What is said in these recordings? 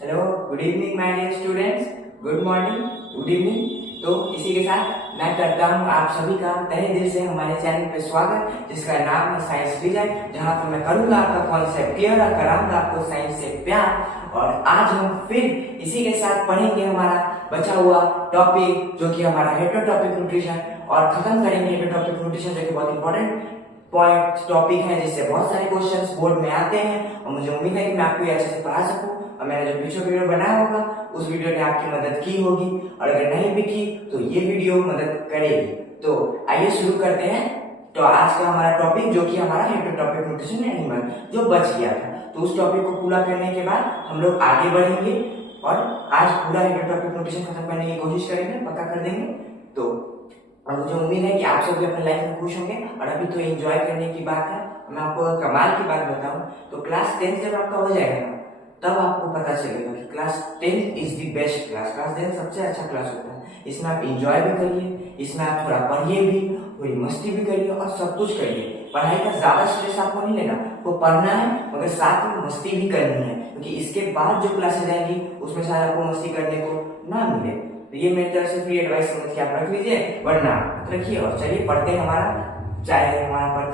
Hello, good evening my dear students. Good morning, good evening. तो इसी के साथ मैं करता हूँ आप सभी का तहे दिल से हमारे चैनल पे स्वागत, जिसका नाम है साइंस डिजाइन, जहाँ पर मैं करूँगा आपका कॉन्सेप्ट क्लियर और कराऊंगा आपको साइंस से प्यार। और आज हम फिर इसी के साथ पढ़ेंगे हमारा बचा हुआ टॉपिक, जो कि हमारा हेटेरोटॉपिक न्यूट्रिशन, और खत्म करेंगे हेटेरोटॉपिक न्यूट्रिशन, जो कि बहुत इंपॉर्टेंट पॉइंट टॉपिक है, जिससे बहुत सारे क्वेश्चंस बोर्ड में आते हैं। और मुझे उम्मीद है कि मैं आपको ये अच्छे से पढ़ा सकूं, और मैंने जो पीछे वीडियो बनाया होगा उस वीडियो ने आपकी मदद की होगी, और अगर नहीं भी की तो ये वीडियो मदद करेगी। तो आइए शुरू करते हैं। तो आज का हमारा टॉपिक, जो कि हमारा हेटेरोटॉपिक न्यूट्रिशन एनिमल, जो बच गया था, तो उस टॉपिक को पूरा करने के बाद हम लोग आगे बढ़ेंगे और आज पूरा हेटेरोटॉपिक न्यूट्रिशन खत्म करने की कोशिश करेंगे, पक्का कर देंगे। तो और मुझे उम्मीद है कि आप सब भी अपने लाइफ में खुश होंगे। और अभी तो एंजॉय करने की बात है। मैं आपको कमाल की बात बताऊं तो क्लास 10 जब आपका हो जाएगा ना, तब आपको पता चलेगा कि class 10 is the best class. Class 10 सबसे अच्छा क्लास होता है। इसमें आप एंजॉय भी करिए, इसमें आप थोड़ा पढ़िए भी, थोड़ी मस्ती भी करिए और सब कुछ करिए। पढ़ाई का ज्यादा स्ट्रेस आपको नहीं लेना, वो पढ़ना है मगर साथ में मस्ती भी करनी है, क्योंकि इसके बाद जो क्लासेस आएंगी उसमें शायद आपको मस्ती करने को ना मिले। तो ये मेरी तरफ से फ्री एडवाइस समझ के आप रख लीजिए, वरना रखिए। और चलिए पढ़ते हैं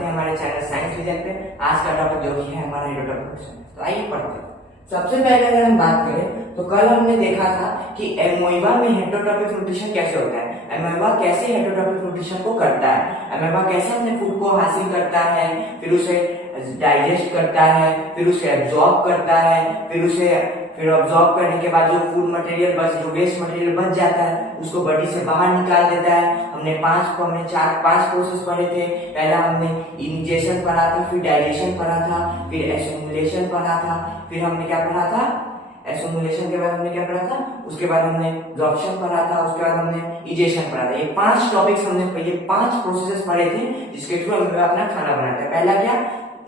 हमारे चैनल साइंस डिजाइन पे। आज का टॉपिक जो है हमारा हेटेरोटॉपिक, तो आइए पढ़ते हैं। सबसे पहले अगर हम बात करें तो कल हमने देखा था कि एमोइबा में हेटेरोटॉपिक न्यूट्रिशन कैसे होता है, एमोइबा कैसे हेटेरोटॉपिक न्यूट्रिशन को करता है, एमोइबा कैसे अपने फूड को हासिल करता है, फिर उसे डाइजेस्ट करता है, फिर उसे एब्जॉर्ब करता है, फिर ऑब्जॉर्ब करने के बाद जो फूड मटेरियल जो वेस्ट मटेरियल बच जाता है उसको बॉडी से बाहर निकाल देता है। हमने पांच प्रोसेस पढ़े थे। पहला हमने इनिशिएशन पढ़ा था, फिर डाइजेशन पढ़ा था, फिर एसिमुलेशन पढ़ा था, फिर हमने क्या पढ़ा था, एसिमुलेशन के बाद हमने क्या पढ़ा था, उसके बाद हमने एब्जॉर्प्शन पढ़ा था, उसके बाद हमने इजेशन पढ़ा था। ये 5 टॉपिक्स हमने, ये 5 प्रोसेसेस पढ़े थे जिसके थ्रू हम अपना खाना बनाते हैं। पहला क्या,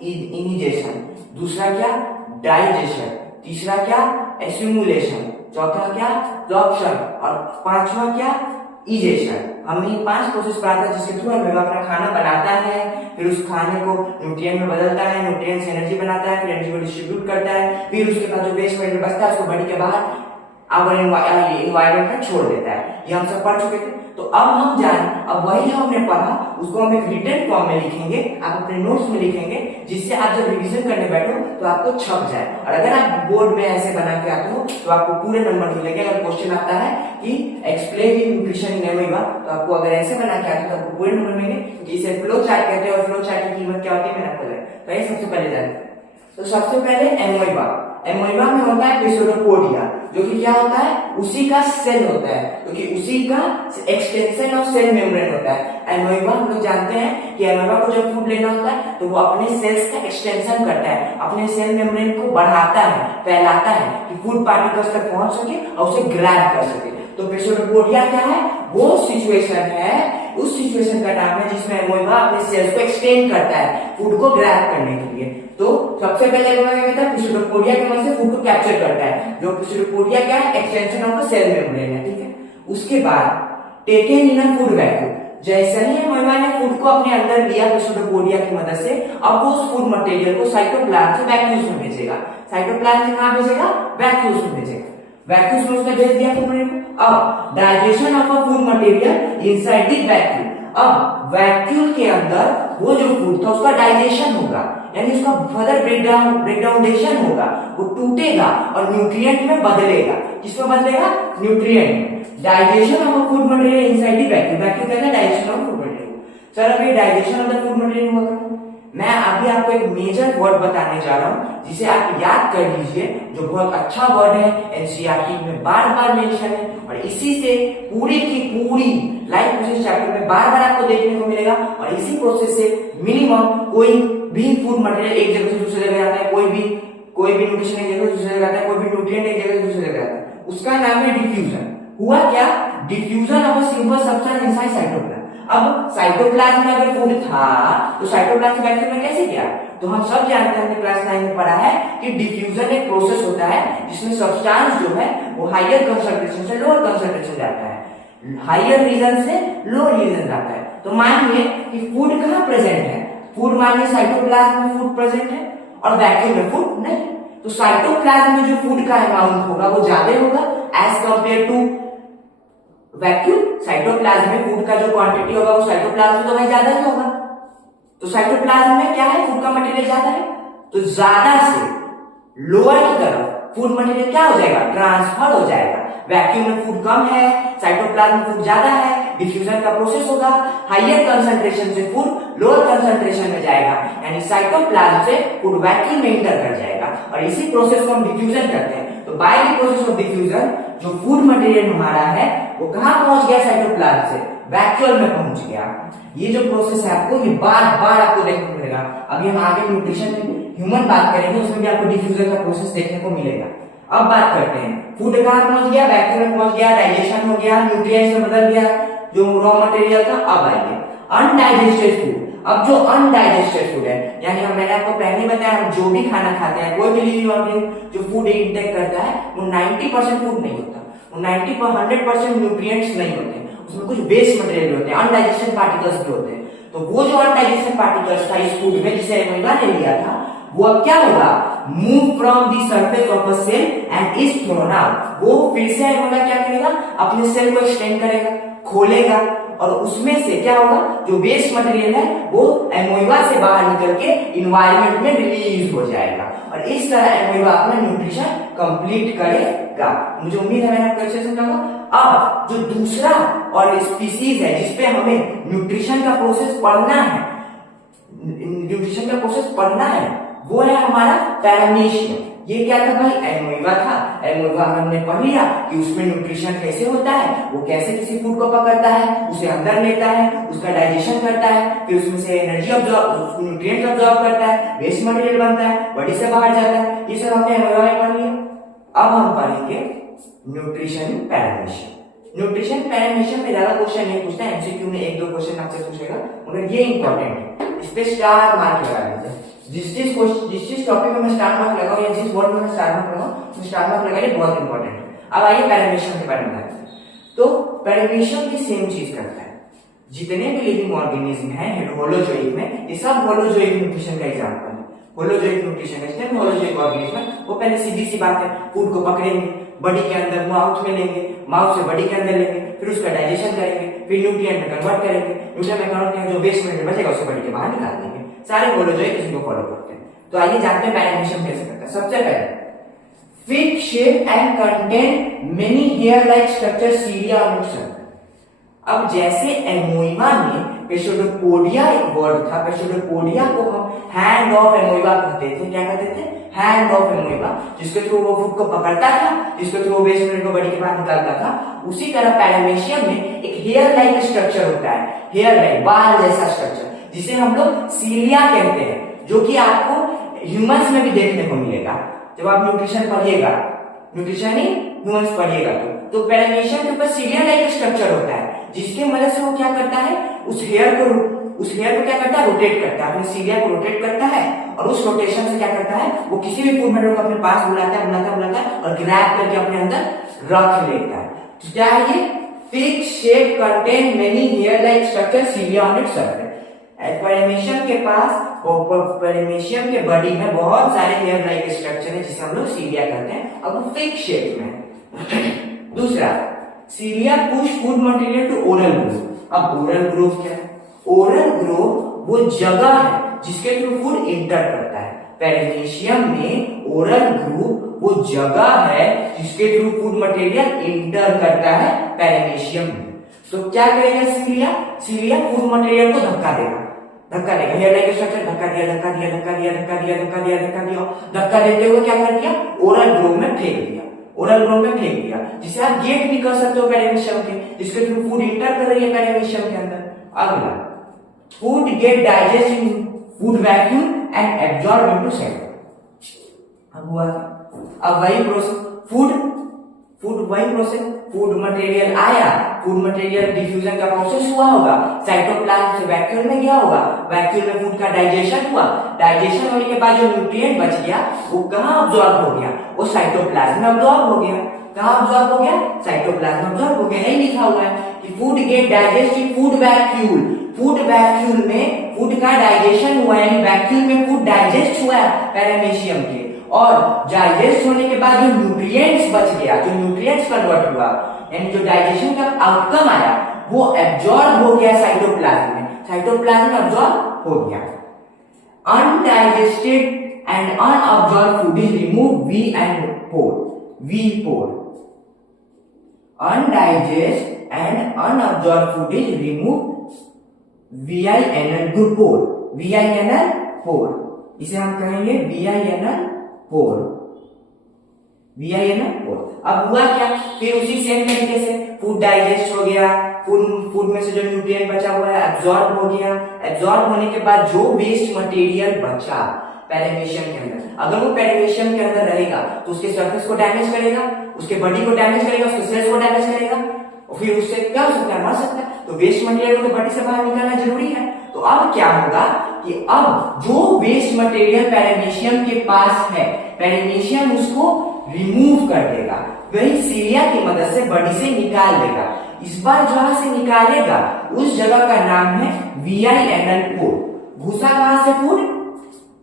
इनिशिएशन, दूसरा क्या, डाइजेशन, तीसरा क्या, एसिमुलेशन, चौथा क्या, एब्जॉर्प्शन, और पांचवा क्या, इजेशन। हमने ये 5 प्रोसेस पढ़ा था जिसके थ्रू हमें अपना खाना बनाता है, फिर उस खाने को न्यूट्रिएंट में बदलता है, न्यूट्रिएंट से एनर्जी बनाता है, फिर एनर्जी को डिस्ट्रीब्यूट करता है, फिर उसके बाद जो वेस्ट मटेरियल बचता है उसको बॉडी के बाहर एनवायरमेंट में छोड़ देता है। ये हम सब पढ़ चुके थे। तो अब वही हमने पढ़ा, उसको हम एक रिटन फॉर्म में लिखेंगे, आप अपने नोट्स में लिखेंगे, जिससे आप जब रिवीजन करने बैठो तो आपको छप जाए। और अगर आप बोर्ड में ऐसे बना के आते हो तो आपको पूरे नंबर मिलेंगे। अगर क्वेश्चन आता है कि एक्सप्लेन न्यूट्रिशन इन एमोइबा, तो आपको अगर ऐसे बना के आते हो तो आपको पूरे नंबर मिलेंगे, क्योंकि इसे फ्लो चार्ट कहते हैं। और फ्लो चार्ट की कीमत क्या होती है मैंने आपको बताया। तो ये सबसे पहले जानते हैं। तो सबसे पहले एमोइबा में होता है पिसोडोपोडिया, जो कि क्या होता है, उसी का सेल होता है, क्योंकि उसी का एक्सटेंशन ऑफ सेल मेम्ब्रेन होता है। एमोइबा हम लोग जानते हैं कि एमोइबा को जब फूड लेना होता है तो वो अपने सेल्स का एक्सटेंशन करता है, अपने सेल मेम्ब्रेन को बढ़ाता है, फैलाता है, कि फूड पार्टिकल्स तक पहुंच सके और उसे ग्रैब कर सके। तो पिसोडोपोडिया क्या है, वो सिचुएशन है, उस सिचुएशन का नाम है जिसमें एमोइबा अपने सेल्स को एक्सटेंड करता है फूड को ग्रैब करने के लिए। तो सबसे पहले क्या कहता है, पिसोडोपोडिया की मदद से फूड को कैप्चर करता है। जो पिसोडोपोडिया क्या है, extension of the cell membrane है, ठीक है। उसके बाद taken in a food vacuum, जैसे ही एमोइबा ने फूड को अपने अंदर लिया पिसोडोपोडिया की मदद से, अब वो उस फूड मटेरियल को साइटोप्लाज्म से वैक्यूल्स में भेजेगा। साइटोप्लाज्म से कहां भेजेगा, वैक्यूल्स में भेजेगा। वैक्यूल्स में उसने भेज दिया फूड मटेरियल को। अब digestion of a food material inside the vacuole. अब वैक्यूल के अंदर वो जो फूड था उसका डाइजेशन होगा, यानी उसका फर्दर ब्रेकडाउनेशन होगा, वो टूटेगा और न्यूट्रिएंट में बदलेगा। किसमें बदलेगा, nutrient. Digestion of food material inside the vacuole, vacuole कहते हैं digestion of food material. Sir अभी digestion of the food material हुआ था। मैं अभी आपको एक मेजर वर्ड बताने जा रहा हूं, जिसे आप याद कर लीजिए, जो बहुत अच्छा वर्ड है, एनसीईआरटी में बार बार मेंशन है, और इसी से पूरी की पूरी लाइफ प्रोसेस चैप्टर में बार बार आपको देखने को मिलेगा। और इसी प्रोसेस से मिनिमम कोई भी फूड मटेरियल एक जगह से दूसरी जगह जाता है, कोई भी न्यूट्रिशन एक जगह से दूसरी जगह जाता है, कोई भी न्यूट्रिएंट एक जगह से दूसरी जगह जाता है। उसका नाम है डिफ्यूजन। हुआ क्या, diffusion of a simple substance inside cytoplasm. अब साइटोप्लाज्म में अगर फूड था तो साइटोप्लाज्म वैक्यूम में कैसे गया, तो हम सब जानते हैं, हमने क्लास 9 में पढ़ा है कि डिफ्यूजन एक प्रोसेस होता है जिसमें सब्सटेंस जो है वो हायर कंसंट्रेशन से लोअर कंसंट्रेशन जाता है, हायर रीजन से लोअर रीजन जाता है। तो मानिए कि फूड कहाँ प्रेजेंट है, फूड मानिए साइटोप्लाज्म में फूड प्रेजेंट है और वैक्यूम में फूड नहीं। तो साइटोप्लाज्म में जो फूड का अमाउंट होगा वो ज्यादा होगा as compare to vacuum. Cytoplasm में फूड का जो क्वांटिटी होगा वो साइटोप्लाज्म में तो भाई ज्यादा ही होगा। तो साइटोप्लाज्म में क्या है, फूड का मटेरियल ज्यादा है, तो ज्यादा से लोअर की तरफ फूड मटेरियल क्या हो जाएगा, ट्रांसफर हो जाएगा। वैक्यूम में फूड कम है, साइटोप्लाज्म में फूड ज्यादा है, डिफ्यूजन का प्रोसेस होगा, हाइयर कंसंट्रेशन से फूड लोअर कंसंट्रेशन में जाएगा, यानी साइटोप्लाज्म से फूड वैक्यूम में इंटर कर जाएगा और इसी प्रोसेस को हम डिफ्यूजन करते हैं। तो by the process of diffusion जो फूड मटेरियल हमारा है वो कहां पहुंच गया, साइटोप्लाज्म से वैक्यूल में पहुंच गया। ये जो प्रोसेस है आपको ये बार बार आपको देखने को मिलेगा। अभी हम आगे न्यूट्रिशन में ह्यूमन बात करेंगे, उसमें भी आपको डिफ्यूजन का प्रोसेस देखने को मिलेगा। अब बात करते हैं फूड कहां पहुंच गया, वैक्यूम में पहुंच गया, डाइजेशन हो गया, न्यूट्रिएंट्स में बदल गया जो रॉ मटेरियल था। अब आइए अनडाइजेस्टेड फूड। अब जो अनडाइजेस्टेड फूड है, यानी मैंने आपको पहले बताया हम जो भी खाना खाते हैं, कोई भी लिविंग ऑर्गेनिज्म जो फूड इनटेक करता है वो 90% फूड नहीं होता, वो 100% न्यूट्रिएंट्स नहीं होते, उसमें कुछ वेस्ट मटेरियल होते हैं, अनडाइजेस्टेड पार्टिकल्स भी होते हैं। तो वो जो अनडाइजेस्टेड पार्टिकल्स था इस फूड में जिसे एमोइबा ने लिया था, वो अब क्या होगा, move from the surface of a cell and is thrown out. वो फिर से एमोइबा क्या करेगा, अपने सेल को एक्सटेंड करेगा, खोलेगा और उसमें से क्या होगा, जो वेस्ट मटेरियल है वो एमोइबा से बाहर निकल के इन्वायरमेंट में रिलीज हो जाएगा और इस तरह एमोइबा अपना न्यूट्रिशन कंप्लीट करेगा। मुझे उम्मीद है मैंने आपको अच्छे से समझा। अब जो दूसरा और स्पीसीज है जिसपे हमें न्यूट्रिशन का प्रोसेस पढ़ना है, न्यूट्रिशन का प्रोसेस पढ़ना है, वो है हमारा पैरामीशियम। ये क्या था भाई, एमोइबा था। एमोइबा हमने पढ़ लिया कि उसमें न्यूट्रिशन कैसे होता है, वो कैसे किसी फूड को पकड़ता है, उसे अंदर लेता है, उसका डाइजेशन करता है, फिर उसमें से एनर्जी ऑब्जॉर्ब, न्यूट्रिएंट्स ऑब्जॉर्ब करता है, वेस्ट मटेरियल बनता है, बॉडी से बाहर जाता है। ये सब हमने एमोइबा में पढ़ लिया। अब हम पढ़ेंगे न्यूट्रिशन पैरामीशियम। न्यूट्रिशन पैरामीशियम में ज्यादा क्वेश्चन नहीं पूछता, एमसीक्यू में 1-2 क्वेश्चन आपसे पूछेगा, मगर ये इंपॉर्टेंट है, इस पे स्टार मार्क लगा लीजिए। जिस टॉपिक में मैं स्टार मार्क लगाऊं या जिस वर्ड में मैं स्टार मार्क लगाऊं, तो स्टार मार्क लगाइए, बहुत इंपॉर्टेंट है। अब आइए पैरामीशियम के बारे में बात करें। तो पैरामीशियम भी सेम चीज करता है। जितने भी लिविंग ऑर्गेनिज्म हैं होलोजोइक में, ये सब होलोजोइक न्यूट्रिशन का एग्जांपल है। होलोजोइक न्यूट्रिशन है, जितने होलोजोइक ऑर्गेनिज्म है वो पहले सीधी सी बात है, फूड को पकड़ेंगे, बॉडी के अंदर माउथ में लेंगे, माउथ से बॉडी के अंदर लेंगे, फिर उसका डाइजेशन करेंगे, फिर न्यूट्रिएंट में कन्वर्ट करेंगे, न्यूट्रिएंट में कन्वर्ट करके जो वेस्ट मटेरियल बचेगा उसे बॉडी के बाहर निकाल देंगे। सारे होलोजोइक इसी को फॉलो करते हैं। तो आइए जानते हैं पैरामीशियम कैसे करता है। सबसे पहले fig shape and contain many hair like structure cilia on its surface. अब जैसे एमोइबा में पेसोडोपोडिया एक वर्ड था, पेसोडोपोडिया को हम हैंड ऑफ एमोइबा कहते थे। क्या कहते थे, हैंड ऑफ एमोइबा, जिसके थ्रू वो फूड को पकड़ता था, जिसके थ्रू वो वेस्ट मटेरियल को बॉडी के बाहर निकालता था। उसी तरह पैरामीशियम में एक हेयर लाइक स्ट्रक्चर होता है, हेयर लाइक बाल जैसा स्ट्रक्चर, जिसे हम लोग सीलिया कहते हैं, जो कि आपको ह्यूमंस में भी देखने को मिलेगा। जब आप न्यूट्रिशन पढ़िएगा, न्यूट्रिशन ही ह्यूमंस पढ़िएगा, तो पैरामीशियम के ऊपर सीलिया लाइक स्ट्रक्चर होता है, जिसके मदद से वो क्या करता है, उस हेयर को क्या करता है, रोटेट करता है, अपने सीलिया को रोटेट करता है और उस रोटेशन से क्या करता है, वो किसी भी फूड मटेरियल को अपने पास बुलाता है और ग्रैब करके अपने अंदर रख लेता है। तो क्या है ये, fig shape contain many hair like structure cilia on its surface. Paramecium के पास, पैरामीशियम के बॉडी में बहुत सारे हेयर लाइक स्ट्रक्चर है जिसे हम लोग सीलिया कहते हैं। अब वो फिग शेप में। दूसरा, cilia push food material to oral groove. अब ओरल ग्रोव क्या है, ओरल ग्रोव वो जगह है जिसके थ्रू फूड इंटर करता है। पैरामीशियम में ओरल ग्रोव वो जगह है जिसके थ्रू फूड मटेरियल इंटर करता है पैरामीशियम में। तो क्या करेगा सीलिया फूड मटेरियल को धक्का देगा, हेयर लाइक स्ट्रक्चर धक्का देते हुए क्या कर दिया, ओरल ग्रोव में फेंक दिया, जिसे आप गेट भी कर सकते हो पैरामीशियम के, जिसके थ्रू फूड इंटर कर रही है पैरामीशियम के अंदर। अगला, food get digest in food vacuum and absorb into cell. अब वही प्रोसेस, फूड मटेरियल आया, फूड मटेरियल डिफ्यूजन का प्रोसेस हुआ होगा, साइटोप्लाज्म से वैक्यूल में गया होगा, वैक्यूल में फूड का डाइजेशन हुआ, डाइजेशन होने के बाद जो न्यूट्रिएंट बच गया वो कहां अब्सॉर्ब हो गया, वो साइटोप्लाज्म में अब्सॉर्ब हो गया। कहां अब्सॉर्ब हो गया, साइटोप्लाज्म में अब्सॉर्ब हो गया। यही लिखा हुआ है कि food get digest in food vacuole. Food vacuole में फूड का डाइजेशन हुआ, यानी वैक्यूल में फूड डाइजेस्ट हुआ पैरामीशियम के, और डाइजेस्ट होने के बाद जो न्यूट्रिएंट्स बच गया, जो न्यूट्रिएंट्स कन्वर्ट हुआ, यानी जो डाइजेशन का आउटकम आया वो एब्जॉर्ब हो गया साइटोप्लाज्म में, साइटोप्लाज्म में एब्जॉर्ब हो गया। Undigested and unabsorb food is remove via and pore, via pore. Undigest and unabsorb food is remove VINL pore, VINL pore, इसे हम कहेंगे VINL पोर, VINL पोर। अब हुआ क्या, फिर उसी सेम तरीके से फूड डाइजेस्ट हो गया, फूड में से जो न्यूट्रिएंट बचा हुआ है एब्जॉर्ब हो गया, एब्जॉर्ब होने के बाद जो वेस्ट मटेरियल बचा पेरिमीशियम के अंदर, अगर वो पेरिमीशियम के अंदर रहेगा तो उसके सरफेस को डैमेज करेगा, उसके बॉडी को डैमेज करेगा, उसके सेल्स को डैमेज करेगा, और फिर उससे क्या हो सकता है, मर सकता है। तो वेस्ट मटेरियल को बॉडी से बाहर निकालना जरूरी है। तो अब क्या होगा कि अब जो वेस्ट मटेरियल पेरिमीशियम के पास है, पेरिमीशियम उसको रिमूव कर देगा, वही सीलिया की मदद से बॉडी से निकाल देगा। इस बार जहां से निकालेगा उस जगह का नाम है VINL पोर। घुसा कहां से फूड,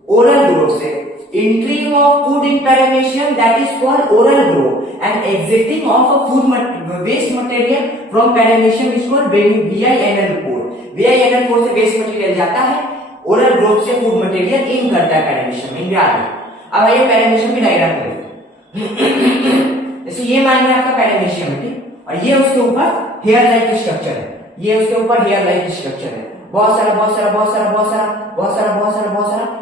ओरल ग्रोव से। Entry of food in perimecium, that is called oral growth, and exiting of a food waste material from perimecium is called VINL pore. VINL pore से waste material जाता है, oral growth से food material in करता है perimecium में। अब आइए perimecium की डायग्राम करें। जैसे ये मान लिया आपका perimecium है, ठीक, और ये उसके ऊपर हेयर लाइक स्ट्रक्चर है, ये उसके ऊपर हेयर लाइक स्ट्रक्चर है, बहुत सारा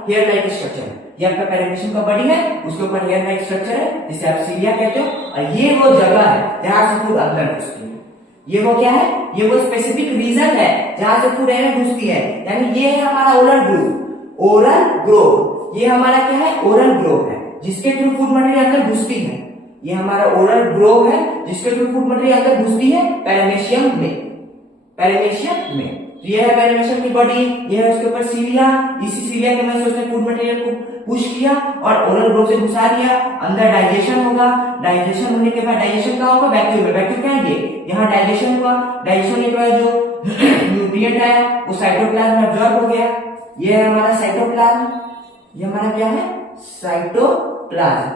हेयर लाइक स्ट्रक्चर है। ये आपका पेरिमीशियम का बॉडी है, उसके ऊपर हेयर लाइक स्ट्रक्चर है जिसे आप सीलिया कहते हो, और ये वो जगह है जहां से फूड अंदर घुसती है। ये वो क्या है, ये वो स्पेसिफिक रीजन है जहां से फूड अंदर घुसती है, यानी ये है हमारा ओरल ग्रोव। ओरल ग्रोव ये हमारा क्या है, ओरल ग्रोव है जिसके थ्रू फूड मटेरियल अंदर घुसती है। ये हमारा ओरल ग्रोव है जिसके थ्रू फूड मटेरियल अंदर घुसती है पेरिमीशियम में, पेरिमीशियम में। ये है पेरिमीशियम की बॉडी, ये है उसके ऊपर सीलिया, इसी सीलिया के मदद से उसने फूड मटेरियल को पुश किया और ओरल ग्रोव से घुसा दिया। अंदर डाइजेशन होगा, डाइजेशन होने के बाद डाइजेशन का होगा वैक्यूम में, वैक्यूम क्या है ये, यहाँ डाइजेशन हुआ, डाइजेशन होने के बाद जो न्यूट्रिएंट आया वो साइटोप्लाज्म में अब्जॉर्ब हो गया। ये है हमारा साइटोप्लाज्म, ये हमारा क्या है, साइटोप्लाज्म,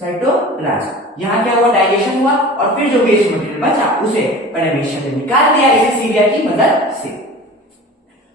साइटोप्लाज्म। यहाँ क्या हुआ, डाइजेशन हुआ और फिर जो वेस्ट मटेरियल बचा उसे पेरिमीशियम से निकाल दिया इसे सीलिया की मदद से।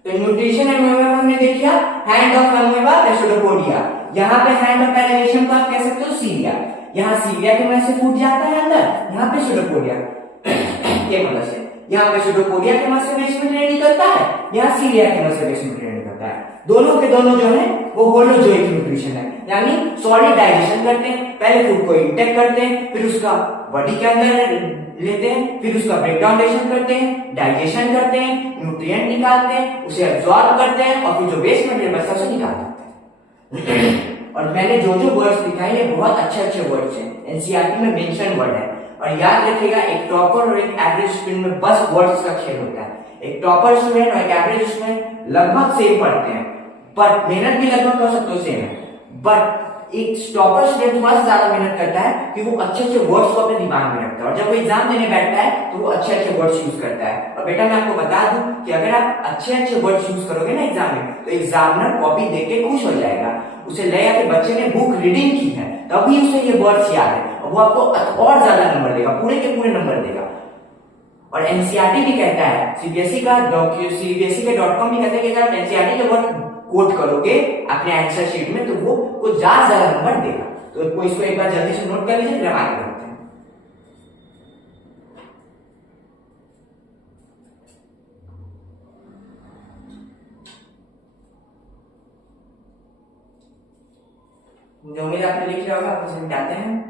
तो न्यूट्रिशन एमोeba हमने देखा, हैंड ऑफ एमोeba रेसोडोपोडिया। यहाँ पे हैंड ऑफ पेरिमीशियम को आप कह सकते हो सीलिया, यहाँ सीलिया की मदद से फूड जाता है अंदर, यहाँ पे सूडोपोडिया के मदद से, यहाँ पे सूडोपोडिया के मदद से वेस्ट मटेरियल निकलता है, यहाँ सीलिया के मदद से वेस्ट मटेरियल निकलता है। दोनों के दोनों जो है वो होलोजोइक न्यूट्रिशन है, यानी सॉलिड डाइजेशन करते हैं, पहले फूड को इंटेक करते हैं, फिर उसका बॉडी के अंदर लेते हैं, फिर उसका ब्रेकडाउन करते हैं, डाइजेशन करते हैं, न्यूट्रिएंट निकालते हैं, उसे एब्जॉर्ब करते हैं और फिर जो वेस्ट मटेरियल बचता है उसे निकाल देते हैं। और मैंने जो जो वर्ड्स दिखाए ये बहुत अच्छे वर्ड्स हैं, एनसीईआरटी में मेंशन वर्ड है। और याद रखिएगा एक टॉपर और एक एवरेज स्टूडेंट में बस वर्ड्स का खेल होता है। एक टॉपर स्टूडेंट और एक एवरेज स्टूडेंट लगभग सेम पढ़ते हैं, पर मेहनत भी लगभग कर सकते हो सेम है, बट एक टॉपर स्टूडेंट थोड़ा ज्यादा मेहनत करता है कि वो अच्छे वर्ड्स को अपने दिमाग में रखता है, और जब वो एग्जाम देने बैठता है तो वो अच्छे वर्ड्स यूज करता है। और बेटा मैं आपको बता दूं कि अगर आप अच्छे वर्ड्स यूज करोगे ना एग्जाम में, तो एग्जामिनर कॉपी देख के खुश हो जाएगा। उसे लगेगा कि बच्चे ने बुक रीडिंग की है, तभी उसे ये वर्ड्स याद है, और वो आपको और ज्यादा नंबर देगा, पूरे के पूरे नंबर देगा। और एनसीईआरटी भी कहता है, सीबीएसई के .com भी कहता है कि अगर एनसीईआरटी के वर्ड कोट करोगे अपने आंसर शीट में तो वो ज्यादा नंबर देगा। तो इसको एक बार जल्दी से नोट कर लीजिए, फिर हम आगे बढ़ते हैं। मुझे उम्मीद आपने लिख लिया होगा, आप इसे मिटाते हैं।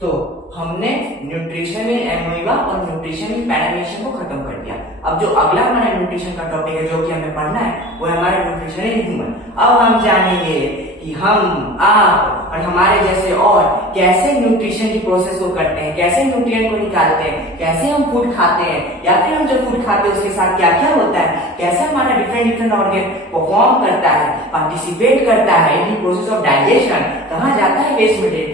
तो हमने न्यूट्रिशन इन एमोइबा और न्यूट्रिशन इन पेरिमीशियम को खत्म कर दिया। अब जो अगला हमारा न्यूट्रिशन का टॉपिक है जो कि हमें पढ़ना है वो है हमारा न्यूट्रिशन इन ह्यूमन। अब हम जानेंगे कि हम, आप और हमारे जैसे और कैसे न्यूट्रिशन की प्रोसेस को करते हैं, कैसे न्यूट्रिएंट को निकालते हैं, कैसे हम फूड खाते हैं या फिर हम जो फूड खाते हैं उसके साथ क्या क्या होता है, कैसे हमारा डिफरेंट ऑर्गन परफॉर्म करता है, पार्टिसिपेट करता है इन प्रोसेस ऑफ डाइजेशन, कहाँ जाता है वेस्ट मटेरियल।